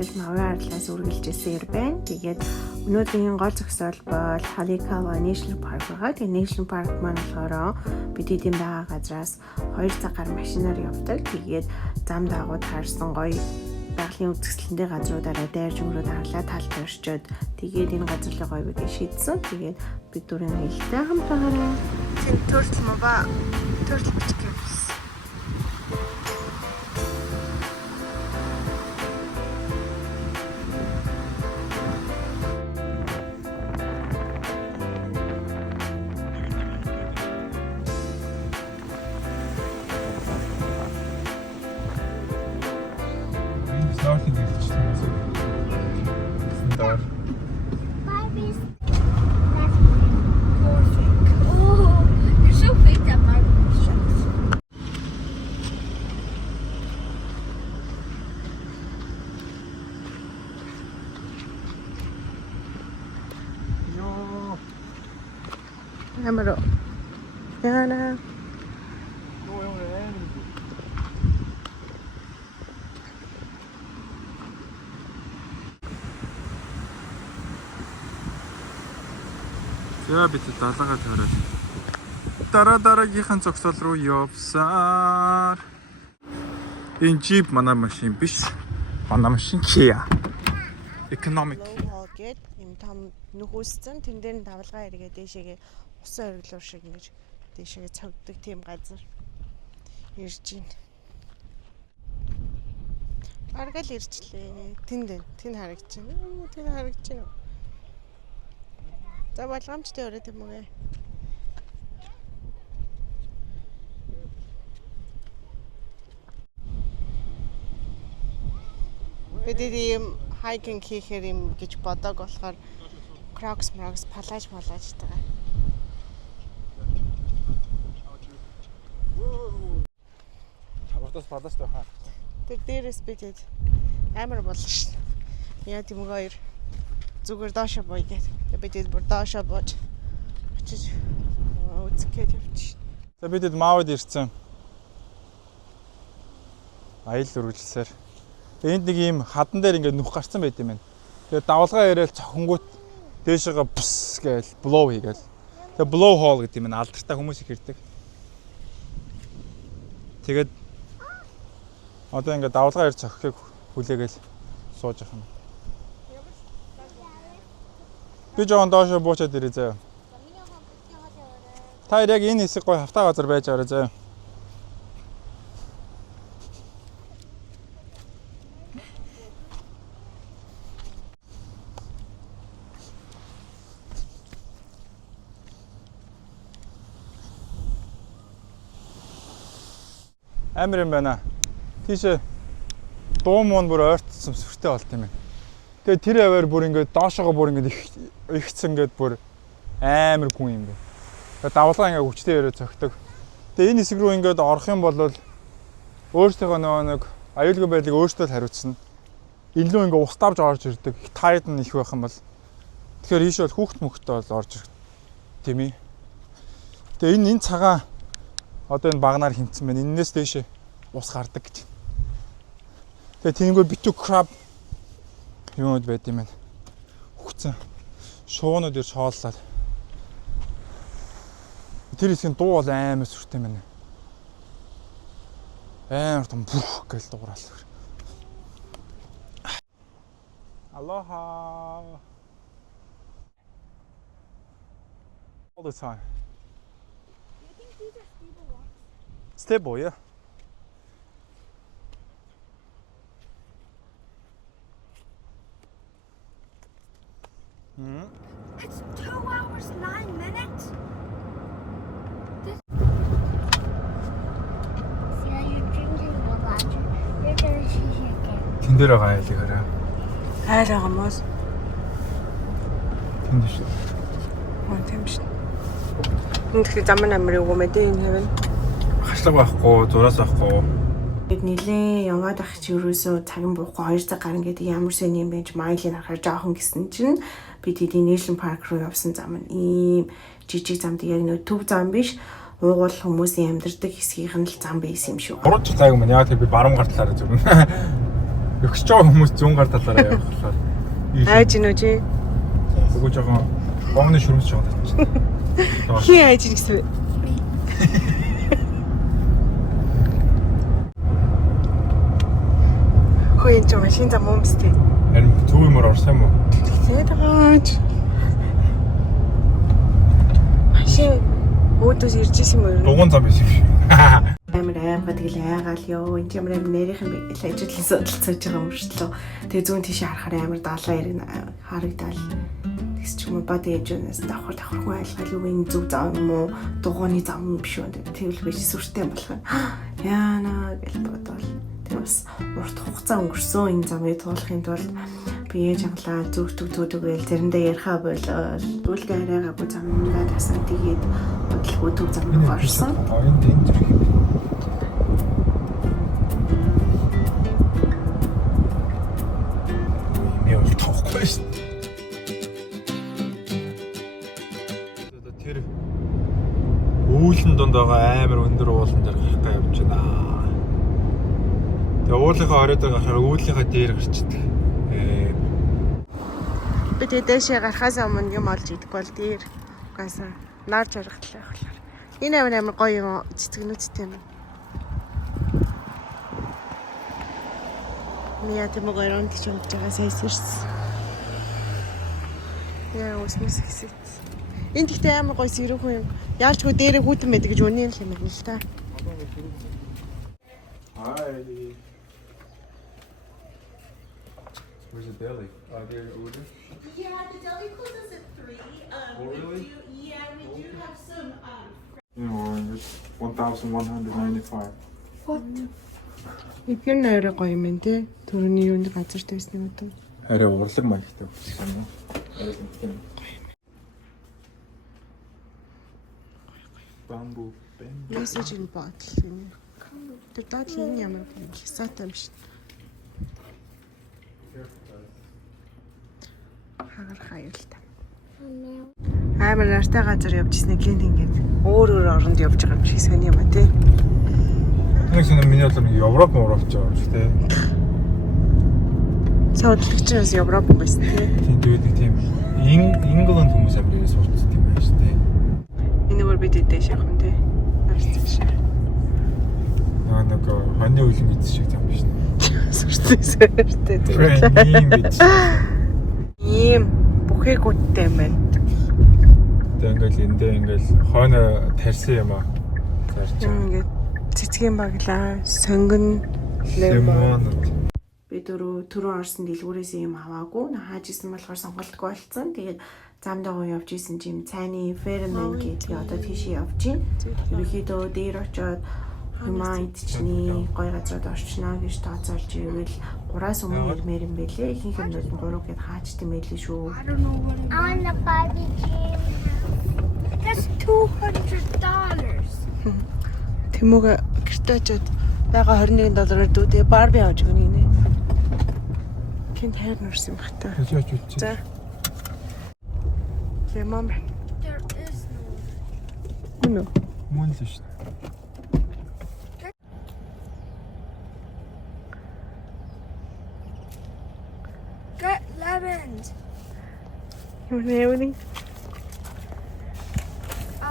үйлчлэл мавын аргалаас үргэлжилжсэн байна. Тэгээд өнөөдрийн гол зогсоол бол Hayakawa National Park байгаа. Тэгээд National Park маань болохоор бид эдийн байгаа газраас 2 цагаар машинаар явдаг. Тэгээд зам дагуу таарсан гоё байгалийн үзэсгэлэнтэй газруудаараа дайрж өнгөрөөд харлаа талд орчоод тэгээд энэ газрын гоё бид шийдсэн. Тэгээд бид дөрөв ээлтэй хамтаагаараа төрөл мова төрөл бичих юм. Амро. Яна. За бид далайгаа тойроод дараагийнхаа зогсоол руу явсаар. Энэ джип манай машин биш. Манай машин Kia. Economic. Гээд юм том нөхөсцэн тэн дээр нь давлгаа эргээд дэшегээ усан ориглуур шиг ингэж дэшегээ цогддог тийм газар ирж байна. Аргал ирчлээ. Тэнд харагдаж байна. Тэнд харагдаж байна. За болгоомжтой өрөө тийм үгүй. Бид ийм хайкинг хийхээр юм гэж бодог болохоор Crocs палаж байгаа. Тавтас палаж тахаа. Тэр дээрээс бид амар болно шин. Яа тийм хоёр зүгээр доошо бой гэдэг. Бид бүр доошо бууж очиж үзэхэд явчих. За бид маавд ирсэн. Аял үргэлжлсээр. Энд нэг ийм хадан дээр ингээд нүх гарцсан байт юм байна. Тэгээд давлгаа яриад цохингууд дээшээгээ бус гээл blow хийгээл. Тэгээд blow hole гэдэг юм байна. Алдартай хүмүүс их ирдэг. Тэгээд одоо ингээд давлгаа ирж цохихыг хүлээгээл сууж явах юм. Би жоон доошо буучаад ирээ заяа. Та яг энэ хэсэг гой хавтаа газар байж аваа заяа. Амар юм байна. Тийшээ дуу муун бүр ойртсон сүртэй болт юм байна. Тэгээд тэр аваар бүр ингээд доошоогоо бүр ингээд ихцэн ингээд бүр амар гүн юм байна. Тэгээд давлгаа ингээд хүчтэй өрөө цогтөг. Тэгээд энэ хэсэг рүү ингээд орох юм бол өөртөөхөө нэг аюулгүй байдлыг өөртөө л хариуцсан. Илүү ингээд ус давж орж ирдэг. Тайд нь их байх юм бол тэгэхээр ийш бол хүүхд мөхтөө бол орж ирэх тийм ээ. Тэгээд энэ цагаан одоо энэ багнаар хэмцсэн байна. Эннээс дээш ус гардаг гэж. Тэгээ тиймгүй битүү краб юмуд байт юм байна. Хүчсэн шуунууд ирж хооллоод. Тэр хэсгийн дуу бол амар сүртэй байна. Амар том бүх гэж дуурал. Aloha. All the time. Stable, yeah. It's 2 hours 9 minutes. Yeah, you're drinking the water. You're gonna see again. Тэн дээр байгаа айлгаараа. Хайр байгаамаас. Тэнд шүү. Тийм шүү. Энд тэгэхээр замын амир юу мэ дээ энэ хэвэн. Хашлаг байхгүй, зураас байхгүй. Бид нилээ яваад ах чи ерөөсөө цагийн буухгүй 2 цаг гарна гэдэг ямар сони юм бэ гэж майлыг харахаар жоохон гисэн чинь бид эдийн National Park руу явсан зам нь ийм жижиг замд яг нөө төв зам биш уугуул хүмүүсийн амьдардаг хэсгийнх нь л зам байсан юм шүү. 3 жил цайг мань яа тэр би баруун гар талаараа зүрнэ. Өгсөж байгаа хүмүүс 100 гар талаараа явах болохоор. Айж гинөө чи. Өгөө жоохон гомны шүрмж жоохон татчих. Хин айж гэсэн бэ? Хөөе энэ машин зам өмстэй. Харин төв юмор орсон юм уу? Тэгээд гооч. Машин өөдөөс ирж исэн юм уу? Дугуун зам биш юм шиг. Амар аймгаа тэгэл айгаал ёо энэ юм амар нэрийнх нь л ажиглан судалцаж байгаа юм шүү дээ. Тэгээ зүүн тийш харахаар амар даалаа ирэн харагдал. Тэгс ч юм уу бод ээж өнөөс давхар хүн айлгал юу энэ зүг зам юм уу? Дугууны зам юм биш үү? Тэгвэл биш сүртэй болох юм. Яана гэж бодвол бас урт хугацаа өнгөрсөн энэ замыг туулахын тулд би ээж англаа зүгтүгтүгэл заримдаа ярихаа болол дүүлгээ арайгаагүй замдаа тасан тэгээд бодлого төв замыг орсон. Энд зэрэг. Яа урт тахгүй шүү. Тэр үүлэн донд байгаа амар өндөр уулан дээр гарах явж байна. Тэгээ уулынхаа оройд гарахаар үүлийнхаа дээр гарчдаг. Би тэгээд дэшээ гарахаас өмнө юм олж идэхгүй бол дээр угаасаа нар жаргалтай болохоор. Энэ амар гоё юм цэцгнүүдтэй юм. Мия тийм гойронд ч явж байгаа сайсэрс. Яа усмас хэсэг. Энд ихтэй амар гоё сэрүүхэн юм. Яалчгүй дээрээ хүүтэн байдаг гэж үнэн л юм байна л та. Hi. Where's the deli? There your order? Yeah, the deli closes at 3. Really? We do have some. It's 1,195. What? Их юм нэрэ гоё юм те. Төрөний юунд газар тавьсны үү? Арай урлаг маягтай болсон юм. Арай гэнтэй. Bamboo pen. Messaging bottle юм. Тэр доотлын энэ ямар юм хисаатай юм шиг. Хагаар хаюултай. Амар нартай газар явж ирсэн гинт ингээд өөр оронд явж байгаа юм шиг сони юм а тий. Нэг шинэ миний бол Европ ч байгаа юм шиг тий. Саудлэгчээс Европ байсан тий. Тийм дүүдэг тийм. Ингланд хүмүүс амир сурцсан юм байна шүү дээ. Энэ өөр бид дэш явах юм тий. Арчиж. Нэг хоньны үлэн идэх шиг юм биш үү? Сүртэй Тийм биз. Ийм бүхээгүүдтэй юм байна. Тэгээ ингээл хойно тарьсан юм аа. Зарч. Ингээд цэцгийн баглаа, сонгон, лемон. Би түрүү орсон дэлгүүрээс юм аваагүй. Хааж исэн болохоор сонголтгүй болсон. Тэгээд замдаа явж исэн чим цайны фермен гэдэг одоо тийш явж гин. Ерөнхийдөө дээр очоод юмаа идчихний гой газрууд орчноо гэж тооцоолж ивэл 3-аас өмнө ирмээр юм бэлээ. Ихэнх юмнууд нь 3 гэд хаачт юм байлээ шүү. I want a Barbie dream house. That's $200. Тэмүүг гэртээ очоод байгаа $21-аар дүүдээ Барби авч өгнө гинэ. Кин хайр нурсан юм бахта. Яаж үтчих. За. Лемон. There is no. Үнэ. Мөн л шүү. Get lemons. Үнэ.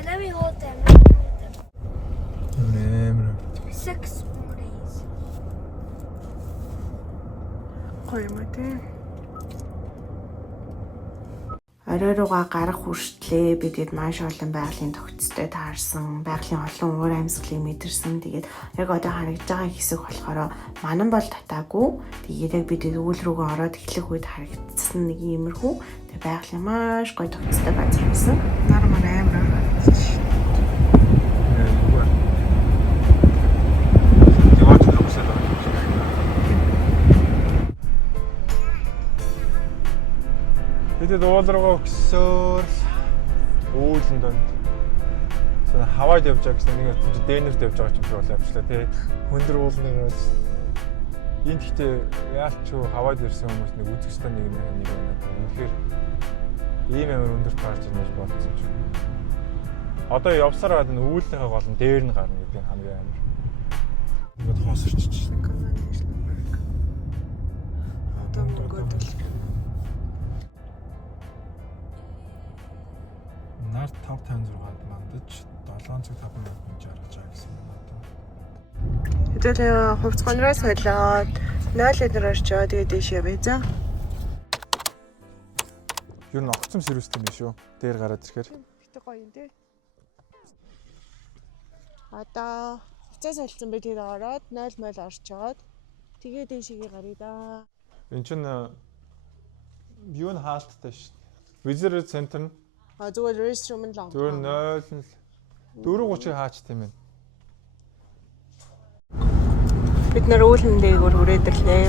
Let me hold them. Let me hold them. Нэмэр. 6 smoothies. Гоё юм тий. Орой руугаа гарах хүртлээ бидэд маш олон байгалийн тогтцтой таарсан, байгалийн олон уур амьсгалыг мэдэрсэн. Тэгээд яг одоо харагдж байгаа хэсэг болохоор манан бол татаагүй. Тэгээд яг бидэд үйл рүүгээ ороод эхлэх үед харагдсан нэг иймэрхүү. Тэгээд байгалийн маш гоё тогтцтой газар байсан. Нар амар. Тэд уул руугаа өгсөөр үүлэн донд. Сэн хаваад явж байгаа гэсэн нэг дэнерт явж байгаа юм шиг бол явчлаа тий. Хөндөр уулнаас энд гэхдээ яалч юу хаваад ирсэн хүмүүс нэг үзэсгэлэн нэг байна. Тэгэхээр ийм амар өндөрт гарч ирнэ гэж бодсон ч. Одоо явсаар гад нь үүлнийхээ гол нь дээр нь гарна гэдэг нь хамгийн амар. Ингээд хосорчиж. одоо мөнгөд л Нарт 556-д мандаж 7 цаг 5 минутын жаргаж байгаа гэсэн юм одоо. хэдүүлээ хувцс гоноос солиод 0 литр орчоо тэгээд дэшээ байзаа. Юу н огцом сервистэй юм шүү. Дээр гараад ирэхээр. Гэтэ гоё юм тий. Одоо хувцас солилцсон би тэр ороод 0 мол орчоод тэгээд дэшигээ гарыг да. Энд чинь юу н хаалттай шүү. Visitor center нь Зүгээр restroom нь лонг. зүгээр 4:30-ыг хаач тийм ээ. Бид нар үүлэн дээгүүр хүрээдэрлээ.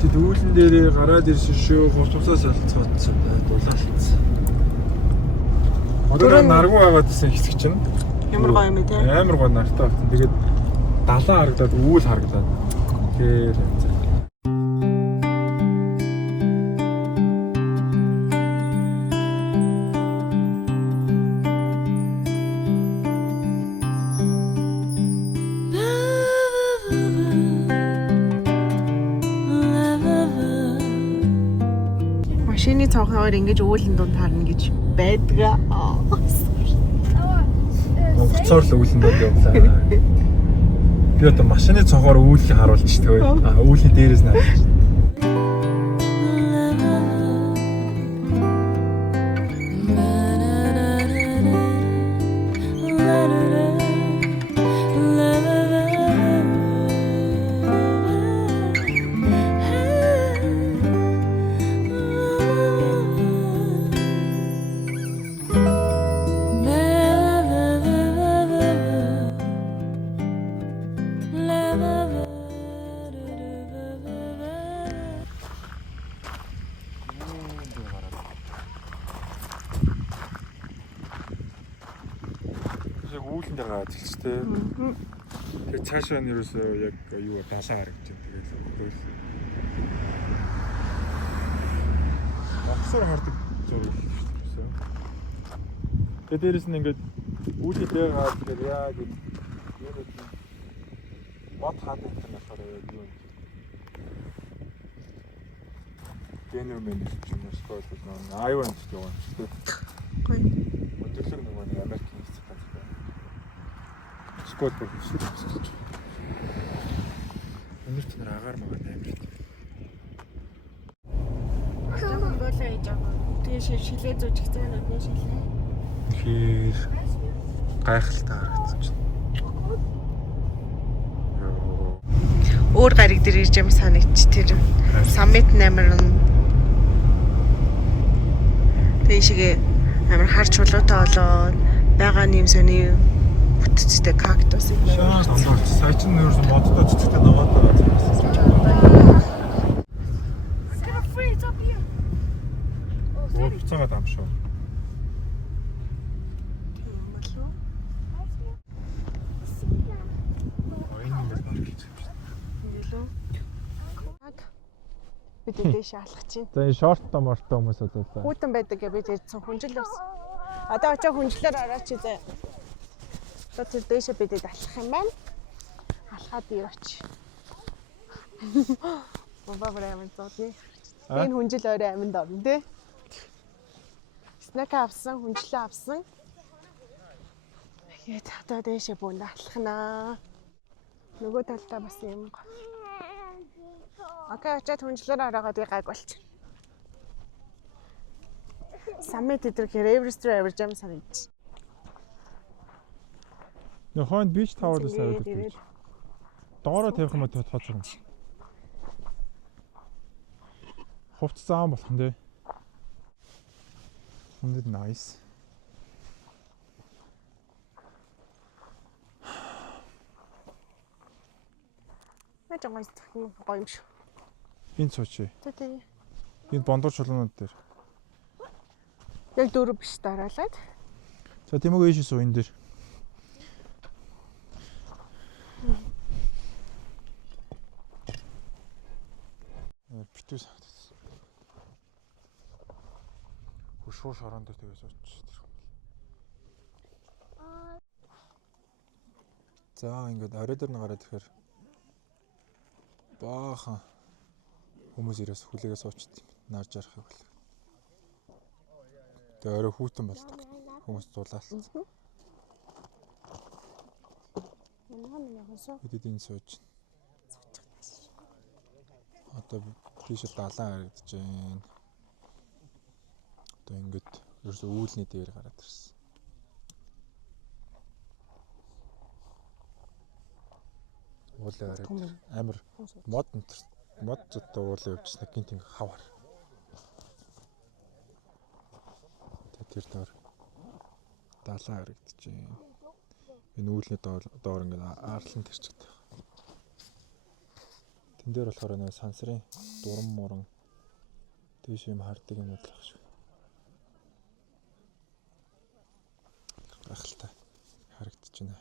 Тэд үүлэн дээрээ гараад ирсэн шүү. Хувцасаас солилцоодсон дулаалцсан. Одоо наргуу байгаад байсан хэсэг чинь Ямар гоё юм бэ те. амар гоё нартай болсон. Тэгээд далаа харагдаад үүл харагдаад. Тэгэхээр Машины цонхоор ингэж үүлэн дунд харна гэж байдаг. Монголцоор л үүлэн донд явлаа. Би одоо машины цонхоор үүлийг харуулж төгөө. Үүлний дээрээс нь харуулж. Яг үүлэн дээр гараад ирч тээ. Тэгээ цаашаа нь ерөөсөө яг юу далаа харагдаж байна. Тэгээд багсаар хардаг зураг шүү. Тэгээд дээрэс нь ингээд үүлэн дээр гараад тэгээд яа гэж юу бод хаад юм болохоор яг юу генер менеж ч юм уу скойл нөө айван ч юм уу. Гоё. Өдөрлөг нэг Америкийн хэсэг газар. Скойл бүр хэсэг. Америкт нэр агаар магаад Америкт. Жоохон болоо ээж байгаа. Тэгээ шилээ зүүж хэцүү нь өдний шилээ. Тэгэхээр гайхалтай харагдчих. Өөр гариг дээр ирж юм санагч тэр саммит амар нь тэшигээ амар хар чулуутай болоод байгаа нэм сони бүтцтэй кактус юм байна. Стандарт сая чинь нэрсэн модтой цэцэгтэй наваад байгаа юм. It's gonna freeze up here. Өөр буцаагаад ам шүү. Бид дээш алхах чинь. За энэ шорттой мортой хүмүүс болоо. Хүүтэн байдаг гэж бид ярьсан хүнжил бас. Одоо очоо хүнжлээр орооч зэ. Одоо тэр дээшээ бидэд алхах юм байна. Алхаад ирооч. Баба брэм зодны. Энэ хүнжил орой аминд орно тий. Снэк авсан, хүнжлээ авсан. Тэгээд одоо дээшээ бүүнд алхнаа. Нөгөө талдаа бас юм. Окей, очоод хүнжлээр ороод гайг болчих. Саммит дээр Эверест рүү явж байгаа санагдчих. Нөө хойнд бич таварлаас аваад. Доороо тавих юм бол тооцоо юм. Хувцас заан болох нь дээ. Хүндэд nice. Яаж гоё юм шүү. Энэ цуучи. Тэ. Энэ бондор чулуунууд дээр. Яг дөрөв биш дараалаад. За тийм үү ийшээ суу энэ дээр. Битүү санагдсан. Хөшөө шороон дээр тэгээс очиж тэр юм. За ингээд орой дээр нь гараад ирэхээр баахан Хүмүүс ирээс хүлээгээ суучт нар жарахыг бол. Тэгээ орой хүүтэн болдог. Хүмүүс дулаалсан. Бид энэ сууж. Одоо тийш далайн харагдаж байна. Одоо ингээд ерөөсөө үүлний дээр гараад ирсэн. Уулаа хараад амар мод зөтөө уулаа явчихсан гинт ингээ хавар. Тэр доор далайн харагдаж байна. Энэ үүлний доор ингээ аарлан тэрчдэг. Тэн дээр болохоор нэг сансрын дуран муран тийш юм хардаг юм бодлох шүү. Гахалтай харагдаж байна.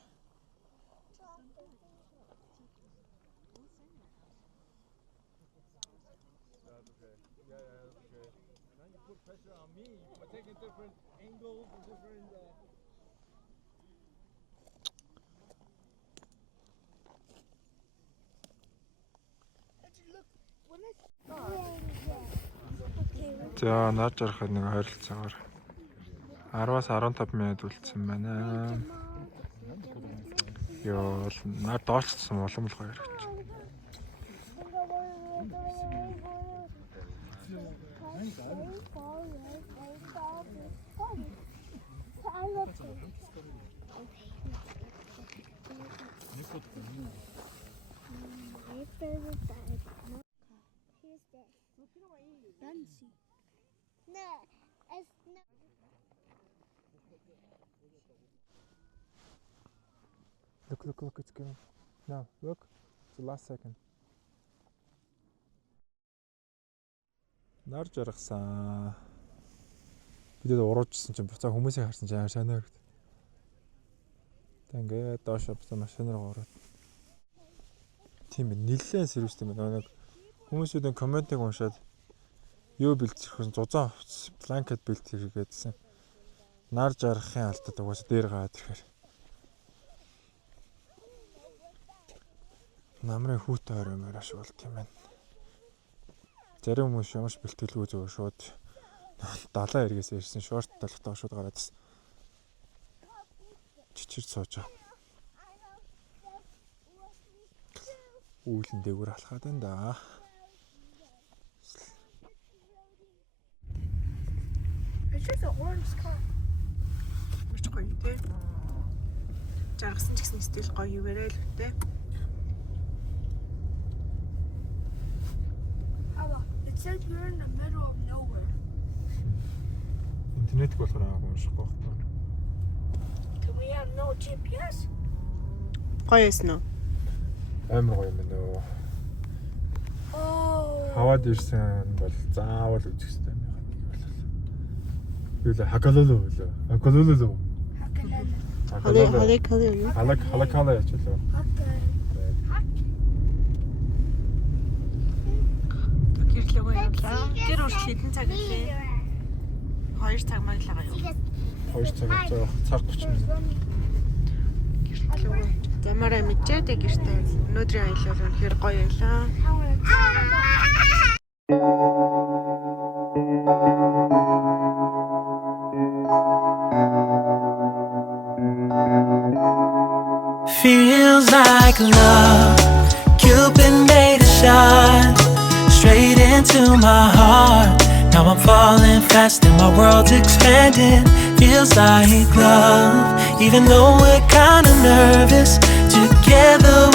За нар жарахад нэг ойролцоогоор 10-аас 15 минут үлдсэн байна. Ёо, нар доолцсон улам л гоё харагч. Look, it's going. Now, look. It's the last second. Нар жаргасан. Бидэд уруужсан чинь буцаа хүмүүсийг харсан чинь амар санаа өргөд. Тэг ингээд доош буцаа машин руу ороод. Тийм ээ, нэлээд сервистэй байна. Нэг хүмүүсүүдийн комментиг уншаад юу бэлтгэсэн зузаан бланкет бэлтгэгээдсэн. Нар жаргахын алдаад угаасаа дээр гаад ирэхээр. Намрын хүүтэй орой маш болт юм байна. Зарим хүмүүс ямарч бэлтгэлгүй зөв шууд далайн эргээс ирсэн шорт толготоо шууд гараад ирсэн. Чичир сууж байгаа. Үүлэн дээгүүр алхаад байна да. It's just an orange car. Маш гоё тий. Жаргасан ч гэсэн стил гоё юугаарай л үтэй. It says we're in the middle of nowhere. Интернет болохоор уншихгүй байна. Do we have no GPS? Гоё эсэн үү? Амар гоё юм байна өө. Oh. Хаваад ирсэн бол заавал үзэх хэрэгтэй юм байна. Юу л хакалолоо үлээ. Хакалолоо. Халакала яч лөө. Okay. Гэрлэгөө явлаа. Гэр урт хэдэн цаг гэлээ? 2 цаг маглаа юу? 2 цаг 30 минут. Гэрлэгөө. Замаараа мэдээ тэг гэртээ. Өнөөдрийн аялал үнэхээр гоё байлаа. Feels like love. Cupid made a shot straight into my heart. Now I'm falling fast and my world's expanding. Feels like love, even though we're kinda nervous together.